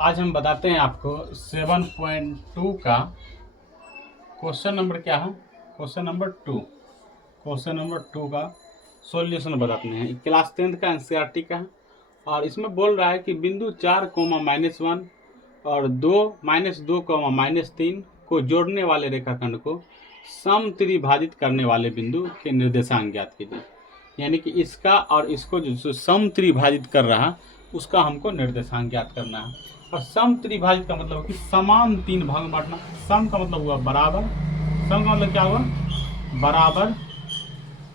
आज हम बताते हैं आपको 7.2 का क्वेश्चन नंबर क्या है। क्वेश्चन नंबर टू का सॉल्यूशन बताते हैं। क्लास 10th का एनसीईआरटी का है और इसमें बोल रहा है कि बिंदु 4, -1 और 2, -2, को जोड़ने वाले रेखाखंड को समत्रिभाजित करने वाले बिंदु के निर्देशांक ज्ञात कीजिए। यानी कि इसका और इसको जो समत्रिभाजित कर रहा उसका हमको निर्देशांक ज्ञात करना है। और समत्रिभाजित का मतलब कि समान 3 भाग में बांटना। सम का मतलब हुआ बराबर, सम का मतलब क्या हुआ बराबर,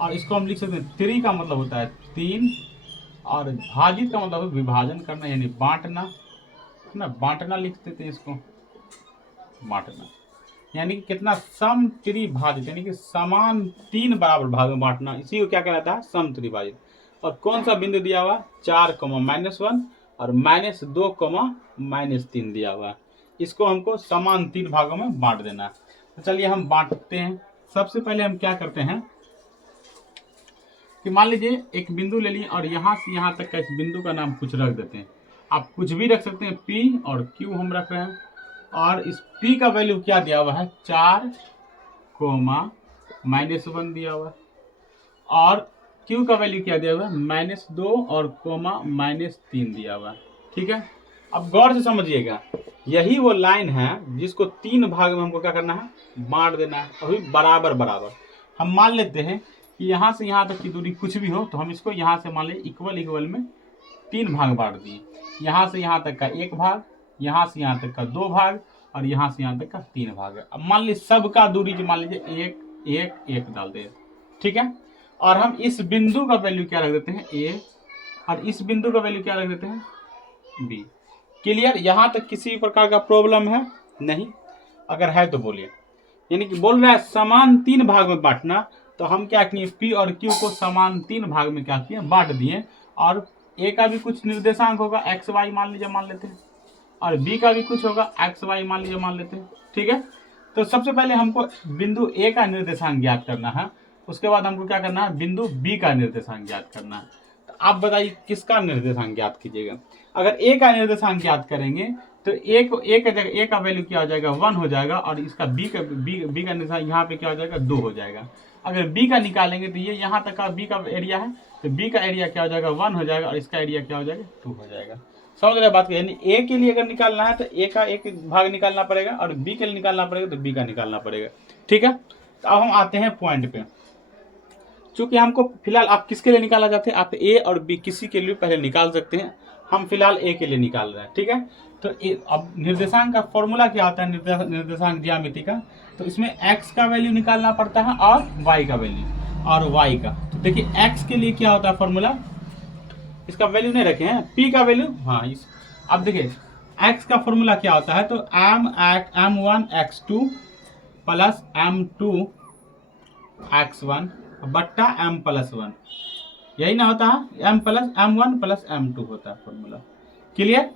और इसको हम लिख सकते हैं त्रि का मतलब होता है 3, और भाजित का मतलब विभाजन करना यानी बांटना ना, बांटना लिख देते हैं इसको, बांटना यानी कि कितना समत्रिभाजित यानी कि समान 3 बराबर भाग में बांटना, इसी को क्या कहलाता है समत्रिभाजित। और कौन सा बिंदु दिया हुआ 4, -1 और -2, -3 दिया हुआ। इसको हमको समान 3 भागों में बांट देना। तो चलिए हम बांटते हैं। सबसे पहले हम क्या करते हैं कि मान लीजिए एक बिंदु ले लिए और यहाँ से यहाँ तक का इस बिंदु का नाम कुछ रख देते हैं। आप कुछ भी रख सकते हैं, P और Q हम रख रहे हैं। और इस P का वैल्यू क्या दिया हुआ है 4, -1 दिया हुआ है। और Q का वैल्यू क्या दिया हुआ है -2 और -3 दिया हुआ है। ठीक है, अब गौर से समझिएगा, यही वो लाइन है जिसको 3 भाग में हमको क्या करना है बांट देना है, अभी बराबर बराबर। हम मान लेते हैं कि यहाँ से यहाँ तक की दूरी कुछ भी हो तो हम इसको यहाँ से मान लें इक्वल में 3 भाग बांट दिए। यहाँ से यहाँ तक का 1 भाग, यहाँ से यहाँ तक का 2 भाग, और यहाँ से यहाँ तक का 3 भाग है। अब मान लीजिए सबका दूरी जो मान लीजिए 1 1 1 डाल दे। ठीक है, और हम इस बिंदु का वैल्यू क्या रख देते हैं A, और इस बिंदु का वैल्यू क्या रख देते हैं B। क्लियर, यहाँ तक किसी भी प्रकार का प्रॉब्लम है नहीं? अगर है तो बोलिए। यानी कि बोल रहा है समान 3 भाग में बांटना, तो हम क्या किए P और Q को समान 3 भाग में क्या किए बांट दिए। और A का भी कुछ निर्देशांक होगा x y मान लेते हैं, और B का भी कुछ होगा x y मान लेते हैं। ठीक है, तो सबसे पहले हमको बिंदु A का निर्देशांक ज्ञात करना है, उसके बाद हमको क्या करना है बिंदु B का निर्देशांक ज्ञात करना है। तो आप बताइए किसका निर्देशांक ज्ञात कीजिएगा। अगर A का निर्देशांक ज्ञात करेंगे तो A का जगह A का वैल्यू क्या हो जाएगा 1 हो जाएगा, और इसका B का निर्देशांक यहाँ पे क्या हो जाएगा 2 हो जाएगा। अगर B का निकालेंगे तो ये यहाँ तक का B का एरिया है, तो B का एरिया क्या हो जाएगा 1 हो जाएगा, और इसका एरिया क्या हो जाएगा 2 हो जाएगा। समझ रहे बात को? यानी A के लिए अगर निकालना है तो A का एक भाग निकालना पड़ेगा, और B के लिए निकालना पड़ेगा तो B का निकालना पड़ेगा। ठीक है, तो अब हम आते हैं पॉइंट पे। चूंकि हमको फिलहाल आप किसके लिए निकाला जाते हैं, आप A और B किसी के लिए पहले निकाल सकते हैं, हम फिलहाल A के लिए निकाल रहे हैं। ठीक है, तो अब निर्देशांक का फॉर्मूला क्या होता है निर्देशांक ज्यामिति का, तो इसमें x का वैल्यू निकालना पड़ता है और y का वैल्यू और y का। तो देखिए x के लिए क्या होता है फॉर्मूला, इसका वैल्यू नहीं रखे हैं, p का वैल्यू, हाँ इस अब देखिए x का फॉर्मूला क्या होता है, तो m1 x2 plus m2 x1 बट्टा m+1, यही ना होता है m1 प्लस m2 होता है फॉर्मूला। क्लियर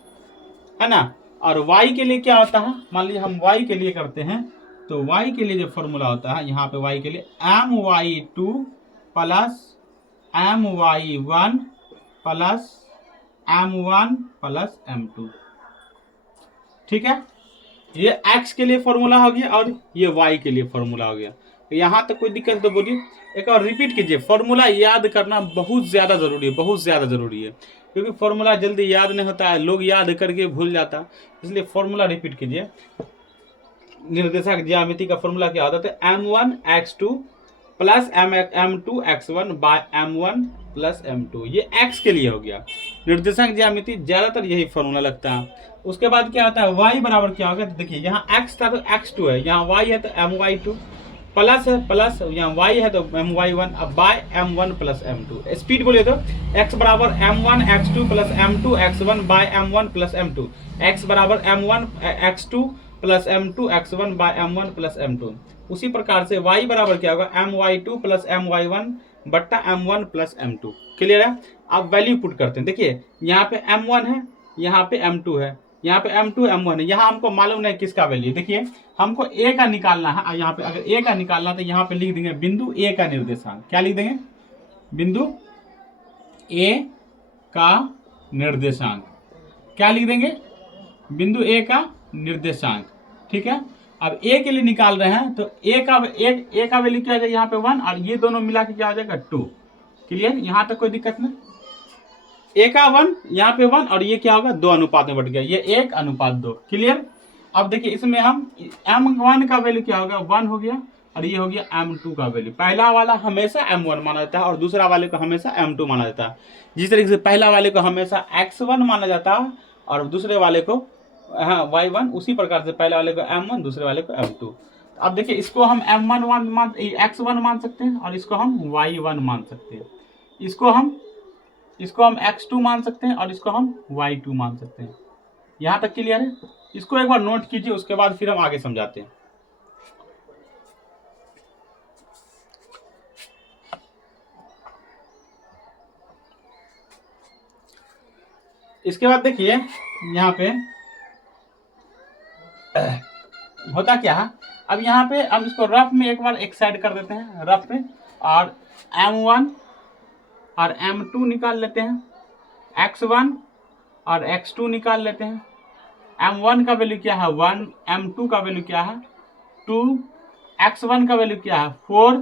है ना? और y के लिए क्या होता है, मान लीजिए हम y के लिए करते हैं, तो y के लिए जो फॉर्मूला होता है यहाँ पे y के लिए my2 plus my1 plus m1 plus m2। ठीक है, ये x के लिए फॉर्मूला हो गया और ये y के लिए फॉर्मूला हो गया। तो यहाँ तक कोई दिक्कत तो बोलिए। एक और रिपीट कीजिए, फॉर्मूला याद करना बहुत ज़्यादा ज़रूरी है, बहुत ज़्यादा ज़रूरी है, क्योंकि फॉर्मूला जल्दी याद नहीं होता है, लोग याद करके भूल जाता है, इसलिए फॉर्मूला रिपीट कीजिए। निर्देशांक ज्यामिति का फॉर्मूला क्या होता है, m1 x2 plus m2 x1 bye m1 plus m2, ये x के लिए हो गया। निर्देशांक ज्यामिति ज्यादातर यही फॉर्मूला लगता है। उसके बाद क्या होता है y बराबर क्या होगा, तो देखिए यहाँ x था तो x2 है, यहाँ y है तो my2 प्लस है, प्लस यहाँ y है तो my1 अब bye m1 plus m2। Speed बोलिए तो x बराबर m1 x2 plus m2 x1 bye m1 plus m2, x बराबर m1 x2 plus m2 x1 bye m1 plus m2। उसी प्रकार से y बराबर क्या होगा my2 प्लस my1 बट्टा m1 प्लस m2। क्लियर है? आप वैल्यू पुट करते हैं, देखिए यहाँ पे m1 है, यहाँ पे m2 है, यहाँ पे m2 m1 है, यहाँ हमको मालूम नहीं किसका वैल्यू। देखिए हमको a का निकालना है, यहाँ पे अगर a का निकालना तो यहाँ पे लिख देंगे बिंदु a का निर्देशांक। क्या लिख देंगे, बिंदु a का निर्देशांक क्या लिख देंगे बिंदु ए का निर्देशांक, ठीक है। अब ए के लिए निकाल रहे हैं तो ए का वैल्यू क्या आ जाएगा यहाँ पे 1 और ये दोनों मिला के क्या आ जाएगा 2। क्लियर, यहाँ तक कोई दिक्कत नहीं। ए का 1 यहाँ पे 1 और ये क्या होगा 2 अनुपात में बढ़ गया, ये 1 अनुपात 2। क्लियर। अब देखिए इसमें हम m1 का वैल्यू क्या होगा 1 हो गया और ये हो गया m2 का वैल्यू। पहला वाला हमेशा m1 माना जाता है और दूसरा वाले को हमेशा m2 माना जाता है। जिस तरीके से पहला वाले को हमेशा x1 माना जाता है और दूसरे वाले को y1, उसी प्रकार से पहले वाले को m1 दूसरे वाले को m2। अब देखिए इसको हम x1 मान सकते हैं और इसको हम y1 मान सकते हैं। इसको हम x2 मान सकते हैं और इसको हम y2 मान सकते हैं। यहाँ तक क्लियर है। इसको एक बार नोट कीजिए, उसके बाद फिर हम आगे समझाते हैं। इसके बाद देखिए यहाँ पे होता क्या है। अब यहाँ पे हम इसको रफ में एक बार एक साइड कर देते हैं रफ में, और m1 और m2 निकाल लेते हैं, x1 और x2 निकाल लेते हैं। m1 का वैल्यू क्या है 1, m2 का वैल्यू क्या है 2, x1 का वैल्यू क्या है 4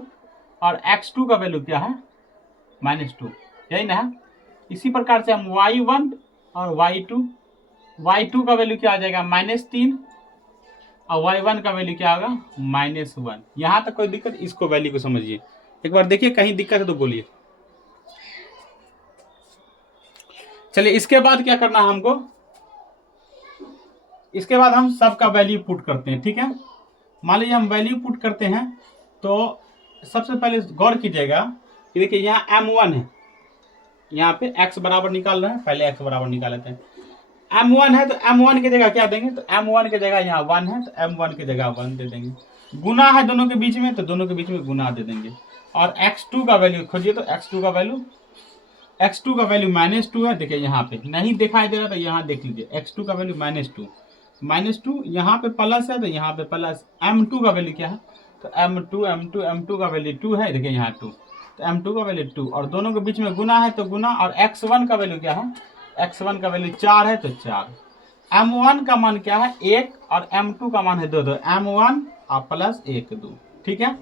और x2 का वैल्यू क्या है -2, यही ना है। इसी प्रकार से हम y1 और y2 का वैल्यू क्या आ जाएगा -3 और y1 का वैल्यू क्या होगा -1। यहाँ तक कोई दिक्कत, इसको वैल्यू को समझिए एक बार, देखिए कहीं दिक्कत है तो बोलिए। चलिए इसके बाद क्या करना है हमको, इसके बाद हम सबका वैल्यू पुट करते हैं, ठीक है। मान लीजिए हम वैल्यू पुट करते हैं तो सबसे पहले गौर कीजिएगा कि देखिए यहाँ m1 है, यहाँ पे x बराबर निकाल रहे हैं, पहले x बराबर निकाल लेते हैं। m1 है तो m1 की जगह क्या देंगे, तो m1 की जगह यहाँ 1 है तो m1 की जगह 1 दे देंगे। गुना है दोनों के बीच में तो दोनों के बीच में गुना दे देंगे। और x2 का वैल्यू खोजिए तो x2 का वैल्यू -2 है। देखिए यहाँ पे नहीं दिखाई दे रहा तो यहाँ देख लीजिए, x2 का वैल्यू -2 यहाँ पे प्लस है तो यहाँ पे प्लस। m2 का वैल्यू क्या है, तो m2 का वैल्यू 2 है। देखिए यहाँ 2 तो m2 का वैल्यू 2 और दोनों के बीच में गुना है तो गुना। और x1 का वैल्यू क्या है, x1 का वैल्यू 4 है तो 4। m1 का मान क्या है 1 और m2 का मान है 2, तो m1 और प्लस 1 2, ठीक है।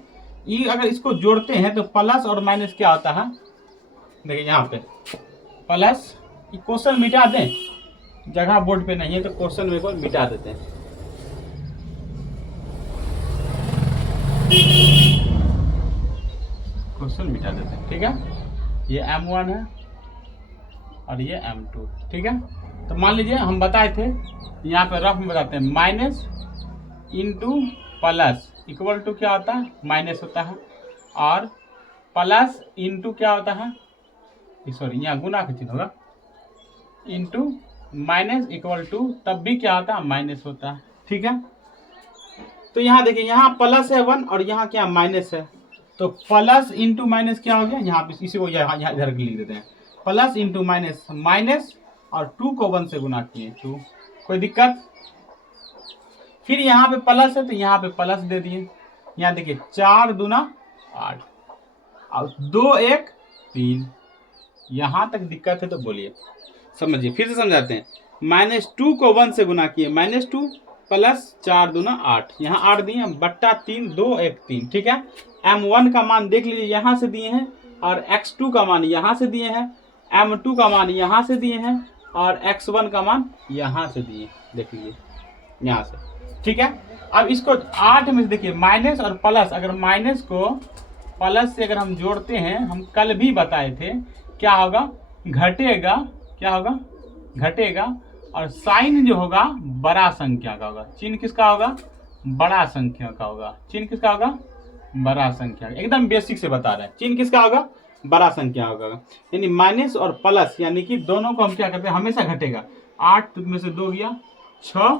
ये अगर इसको जोड़ते हैं तो प्लस और माइनस क्या होता है, देखिए यहाँ पे प्लस। क्वेश्चन मिटा दें, जगह बोर्ड पे नहीं है तो क्वेश्चन में को मिटा देते हैं। क्वेश्चन मिटा देते हैं, ठीक है। ये m1 है और ये m2, ठीक है। तो मान लीजिए हम बताए थे, यहाँ पे रफ में बताते हैं, minus into plus equal to क्या होता है माइनस होता है, और प्लस इंटू क्या होता है, सॉरी यहाँ गुना का चिन्ह होगा, इंटू माइनस इक्वल टू तब भी क्या होता है माइनस होता है, ठीक है। तो यहाँ देखिए यहाँ प्लस है 1 और यहाँ क्या माइनस है, तो प्लस इंटू माइनस क्या हो गया, यहाँ पे इसी को यहाँ इधर लिख देते हैं, प्लस इंटू माइनस, माइनस और 2 को 1 से गुना किए 2, कोई दिक्कत। फिर यहाँ पे प्लस है तो यहाँ पे प्लस दे दिए। यहाँ देखिए 4 दूना 8 और 2 1 3। यहाँ तक दिक्कत है तो बोलिए, समझिए फिर से समझाते हैं। -2 को 1 से गुना किए, -2 प्लस 4 दूना 8, यहाँ 8 दिए बट्टा 3 2 1 3, ठीक है। m1 का मान देख लीजिए यहाँ से दिए हैं और x2 का मान यहाँ से दिए हैं, m2 का मान यहाँ से दिए हैं और x1 का मान यहाँ से दिए, देख लीजिए यहाँ से, ठीक है। अब इसको 8 में देखिए माइनस और प्लस, अगर माइनस को प्लस से अगर हम जोड़ते हैं, हम कल भी बताए थे क्या होगा, घटेगा, क्या होगा घटेगा, और साइन जो होगा बड़ा संख्या का होगा, चिन्ह किसका होगा बड़ा संख्या का होगा, चिन्ह किसका होगा बड़ा संख्या, एकदम बेसिक से बता रहे हैं, चिन्ह किसका होगा बड़ा संख्या होगा। यानी माइनस और प्लस यानी कि दोनों को हम क्या करते हैं हमेशा घटेगा। 8 में से 2 गया 6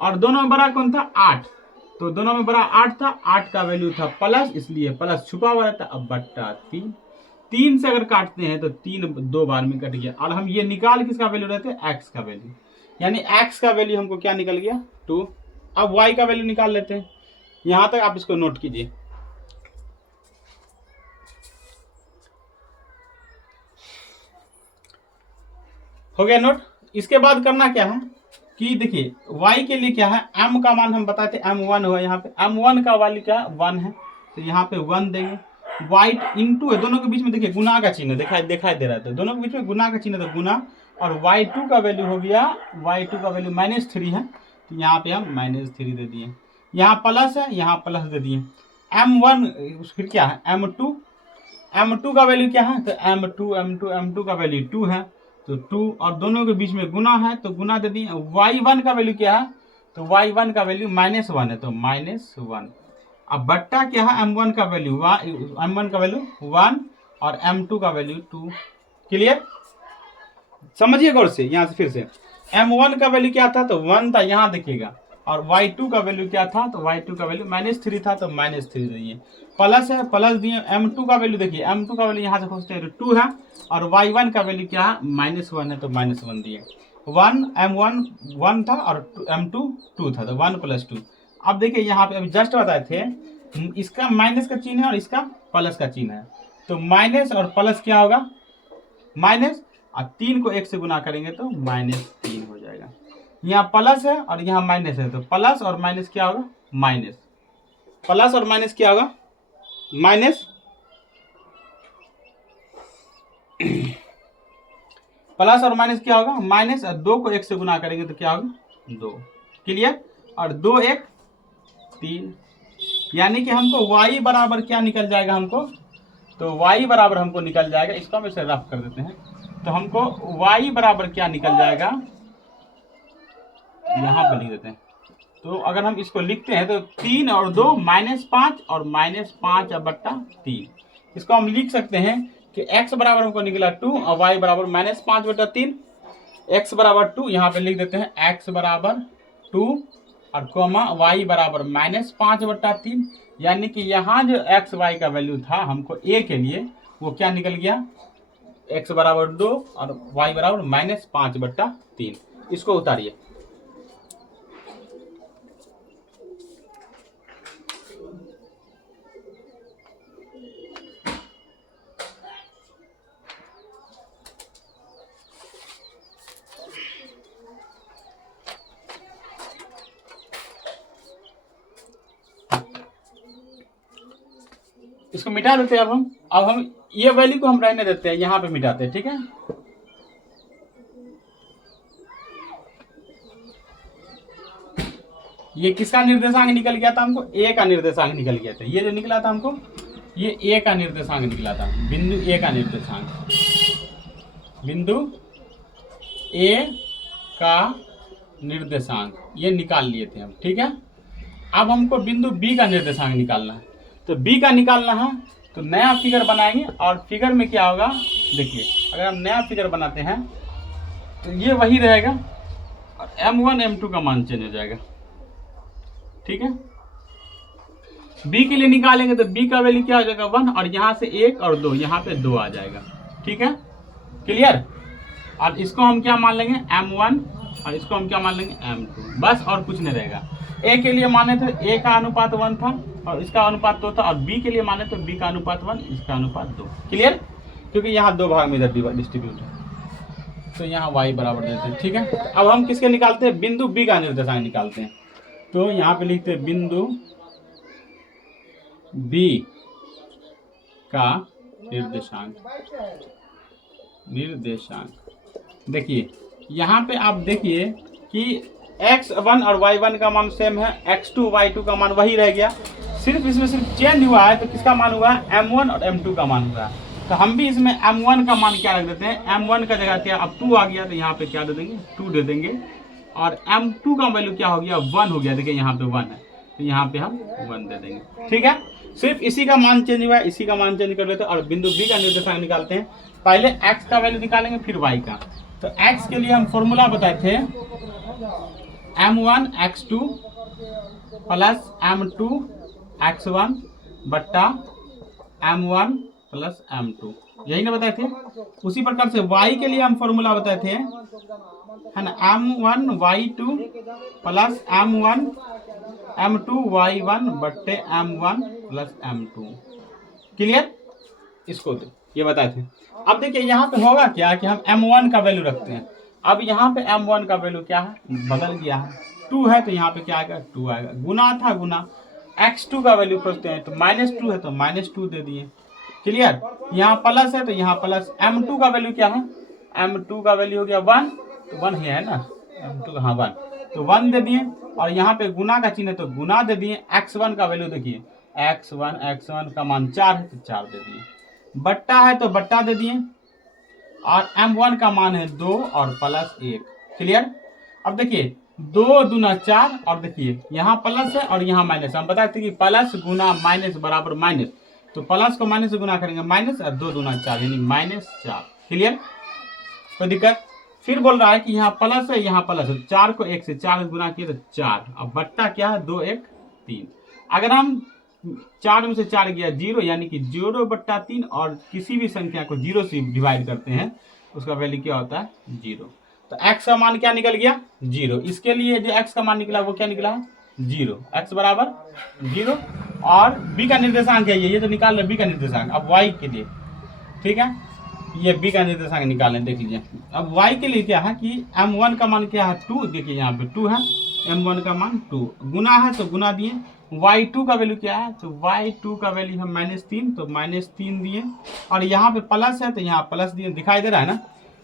और दोनों में बड़ा कौन था 8, तो दोनों में बड़ा 8 था, 8 का वैल्यू था प्लस, इसलिए प्लस छुपा हुआ रहता। अब बट्टा 3 से अगर काटते हैं तो 3 2 बार में कट गया, और हम ये निकाल किसका वैल्यू रहते हैं x का वैल्यू, यानी x का वैल्यू हमको क्या निकल गया 2। अब y का वैल्यू निकाल लेते हैं, यहां तक आप इसको नोट कीजिए। हो गया नोट। इसके बाद करना क्या है, कि देखिए y के लिए क्या है, m का मान हम बताए थे m1 हुआ, यहाँ पे m1 का वैल्यू क्या है 1 है, तो यहाँ पे 1 देंगे। y इंटू है, दोनों के बीच में देखिए गुना का चिन्ह दिखाई दे रहा था, दोनों के बीच में गुना का चिन्ह है तो गुना, और y2 का वैल्यू हो गया, y2 का वैल्यू -3 है, तो यहाँ पे हम -3 दे दिए। यहाँ प्लस है, यहाँ प्लस दे दिए। m1 फिर क्या है m2 का वैल्यू क्या है, तो m2 का वैल्यू 2 है, तो 2, और दोनों के बीच में गुना है तो गुना दे दिए। y1 का वैल्यू क्या है, तो y1 का वैल्यू -1 है, तो -1। अब बट्टा क्या है, m1 का वैल्यू 1 और m2 का वैल्यू 2। क्लियर, समझिए गौर से। यहाँ से फिर से m1 का वैल्यू क्या था, तो 1 था, यहाँ देखिएगा, और y2 का वैल्यू क्या था, तो y2 का वैल्यू -3 था, तो -3 दिए। प्लस है, प्लस दिए। m2 का वैल्यू देखिए, m2 का वैल्यू यहाँ से खोजते हैं तो 2 है, और y1 का वैल्यू क्या है, -1 है, तो -1 दिए। m1 1 था और m2 2 था, तो 1 + 2। अब देखिए यहाँ पे अभी जस्ट बताए थे, इसका माइनस का चिन्ह है और इसका प्लस का चिन्ह है, तो माइनस और प्लस क्या होगा, माइनस, और 3 को 1 से गुना करेंगे तो -3 हो जाएगा। यहाँ प्लस है और यहाँ माइनस है, तो प्लस और माइनस क्या होगा, माइनस, प्लस और माइनस क्या होगा, माइनस, प्लस और माइनस क्या होगा, माइनस, और 2 को 1 से गुना करेंगे तो क्या होगा, 2। क्लियर, और 2 1 3, यानी कि हमको y बराबर क्या निकल जाएगा हमको, तो y बराबर हमको निकल जाएगा, इसको हम इसे रफ कर देते हैं, तो हमको y बराबर क्या निकल जाएगा, यहाँ पर लिख देते हैं। तो अगर हम इसको लिखते हैं तो 3 और 2 -5 और -5/3, इसको हम लिख सकते हैं कि x बराबर हमको निकला 2 और y बराबर -5/3। x बराबर 2 यहाँ पे लिख देते हैं, x बराबर 2 और कोमा y बराबर -5/3, यानी कि यहाँ जो x y का वैल्यू था हमको a के लिए, वो क्या निकल गया, x बराबर 2 और y बराबर -5/3। इसको उतारिए। इसको मिटा देते हैं। अब हम ये वैल्यू को हम रहने देते हैं, यहाँ पे मिटाते हैं, ठीक है। ये किसका निर्देशांक निकल गया था हमको, ए का निर्देशांक निकल गया था। ये जो निकला था हमको, ये ए का निर्देशांक निकला था, बिंदु ए का निर्देशांक, बिंदु ए का निर्देशांक ये निकाल लिए थे हम, ठीक है। अब हमको बिंदु बी का निर्देशांक निकालना है, तो बी का निकालना है तो नया फिगर बनाएंगे, और फिगर में क्या होगा, देखिए अगर हम नया फिगर बनाते हैं तो ये वही रहेगा, और m1 m2 का मान चेंज हो जाएगा, ठीक है। बी के लिए निकालेंगे तो बी का वैल्यू क्या हो जाएगा 1, और यहाँ से 1 और 2, यहाँ पे 2 आ जाएगा, ठीक है। क्लियर, और इसको हम क्या मान लेंगे m1, और इसको हम क्या मान लेंगे m2, बस और कुछ नहीं रहेगा। ए के लिए माने तो ए का अनुपात 1 था और इसका अनुपात 2 था, और बी के लिए माने तो बी का अनुपात 1, इसका अनुपात 2। क्लियर, क्योंकि यहाँ 2 भाग में इधर डिस्ट्रीब्यूट है, तो यहाँ y बराबर देते हैं, ठीक है। अब हम किसके निकालते हैं, बिंदु बी का निर्देशांक निकालते हैं, तो यहाँ पे लिखते हैं बिंदु बी का निर्देशांक। देखिए यहाँ पे आप देखिए कि x1 और y1 का मान सेम है, x2 y2 का मान वही रह गया, सिर्फ इसमें सिर्फ चेंज हुआ है, तो किसका मान हुआ है, m1 और m2 का मान हुआ है। तो हम भी इसमें m1 का मान क्या रख देते हैं, m1 का जगह क्या, अब 2 आ गया तो यहाँ पे क्या दे देंगे, 2 दे देंगे, और m2 का वैल्यू क्या हो गया, 1 हो गया, देखिए यहाँ पे 1 है, तो यहाँ पे हम 1 दे देंगे, ठीक है। सिर्फ इसी का मान चेंज हुआ है, इसी का मान चेंज कर लेते हैं, और बिंदु बी का निर्देशांक निकालते हैं। पहले x का वैल्यू निकालेंगे, फिर y का। तो x के लिए हम फॉर्मूला बताए थे, m1 x2 plus m2 x1 बट्टा m1 प्लस m2, यही ना बताए थे। उसी प्रकार से y के लिए हम फॉर्मूला बताए थे, है ना, m1 y2 plus m1 m2 y1 बट्टे m1 प्लस m2। क्लियर, इसको ये बताए थे। अब देखिए यहाँ पे होगा क्या कि हम m1 का वैल्यू रखते हैं, अब यहाँ पे m1 का वैल्यू क्या है, बदल गया है, 2 है तो यहाँ पे क्या आएगा, 2 आएगा। गुना था गुना, x2 का वैल्यू खोजते हैं तो -2 है तो -2 दे दिए। क्लियर। यहाँ प्लस है तो यहाँ प्लस। m2 का वैल्यू क्या है, m2 का वैल्यू हो गया 1, तो 1 ही है ना, m2 हाँ 1, तो 1 दे दिए। और यहाँ पे गुना का चिन्ह है तो गुना दे दिए। x1 का वैल्यू देखिए, x1 का मान 4 है तो 4 दे दिए। बट्टा है तो बट्टा दे दिए। और m1 का मान है 2 और प्लस 1। क्लियर। अब देखिए 2 दूना 4 और देखिए यहाँ प्लस है और यहाँ माइनस। हम बताते हैं कि प्लस गुना माइनस बराबर माइनस, तो प्लस को माइनस से गुना करेंगे माइनस, और 2 दूना 4 यानी -4। क्लियर, कोई दिक्कत। फिर बोल रहा है कि यहाँ प्लस है यहाँ प्लस है, 4 को 1 से 4 गुना किए तो 4। अब बट्टा क्या है, 2 1 3। अगर हम 4 में से 4 गया 0, यानी कि 0/3, और किसी भी संख्या को 0 से डिवाइड करते हैं उसका वैल्यू क्या होता है, 0। तो x का मान क्या निकल गया, 0। इसके लिए जो x का मान निकला वो क्या निकला, 0। x बराबर 0। और b का निर्देशांक है ये तो निकाल रहे b का निर्देशांक। अब y के लिए, ठीक है, ये b का निर्देशांक निकाल लें, देख लीजिए। अब y के लिए क्या है कि m1 का मान क्या है, 2। देखिए यहाँ पे 2 है, m1 का मान 2। गुना है तो गुना दिए। y2 का वैल्यू क्या है, तो y2 का वैल्यू है -3, तो -3 दिए। और यहाँ पे प्लस है तो यहाँ प्लस दिए, दिखाई दे रहा है ना।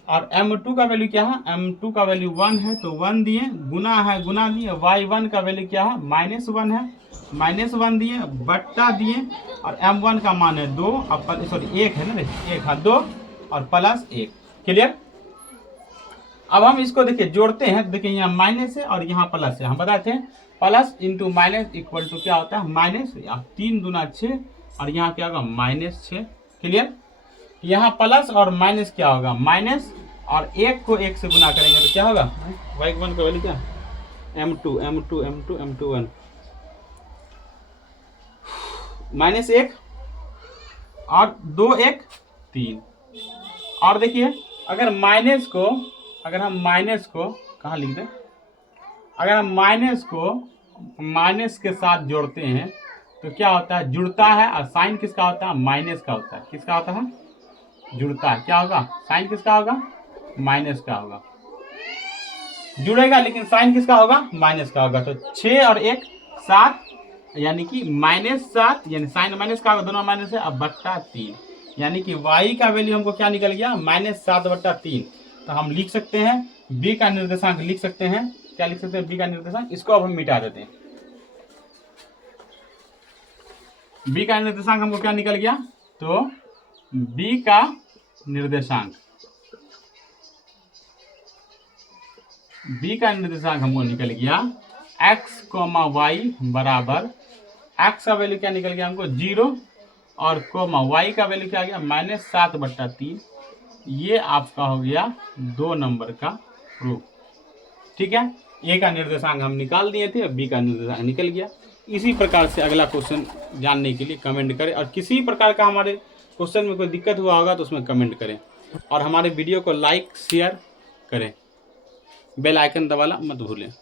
और m2 का वैल्यू क्या है, m2 का वैल्यू 1 है तो 1 दिए। गुना है गुना दिए। y1 का वैल्यू क्या है, -1 है, -1 दिए, बट्टा दिए। और m1 का मान है 2 और सॉरी 1 है ना, 1 है 2 और प्लस 1। क्लियर। अब हम इसको देखिए जोड़ते हैं, देखिए यहाँ माइनस है और यहाँ प्लस है। हम बताते हैं plus into minus equal to क्या होता है, माइनस। 3 दूना 6 और यहाँ क्या होगा, -6। क्लियर। यहाँ प्लस और माइनस क्या होगा, माइनस, और 1 को 1 से गुना करेंगे तो क्या होगा, y1 का वैल्यू क्या, m2 1 -1 और 2 1 3। और देखिए अगर माइनस को, अगर हम माइनस को कहाँ लिख दें, अगर हम माइनस को माइनस के साथ जोड़ते हैं तो क्या होता है, जुड़ता है। और साइन किसका होता है, माइनस का होता है। किसका होता है, जुड़ता है। क्या होगा, साइन किसका होगा, माइनस का होगा। जुड़ेगा लेकिन साइन किसका होगा, माइनस का होगा। तो 6 और 1 7, यानी कि -7, यानी साइन माइनस का होगा, दोनों माइनस है। अब बट्टा 3, यानी कि y का वैल्यू हमको क्या निकल गया, -7/3। तो हम लिख सकते हैं b का निर्देशांक लिख सकते हैं। क्या लिख सकते हैं, b का निर्देशांक। इसको अब हम मिटा देते हैं। b का निर्देशांक हमको क्या निकल गया, तो b का निर्देशांक, b का निर्देशांक हमको निकल गया x, y बराबर, x का वैल्यू क्या निकल गया हमको 0 और y का वैल्यू क्या आ गया, -7/3। ये आपका हो गया 2 नंबर का प्रूफ। ठीक है, ए का निर्देशांक हम निकाल दिए थे, बी का निर्देशांक निकल गया। इसी प्रकार से अगला क्वेश्चन जानने के लिए कमेंट करें, और किसी प्रकार का हमारे क्वेश्चन में कोई दिक्कत हुआ होगा तो उसमें कमेंट करें, और हमारे वीडियो को लाइक शेयर करें, बेल आइकन दबाना मत भूलें।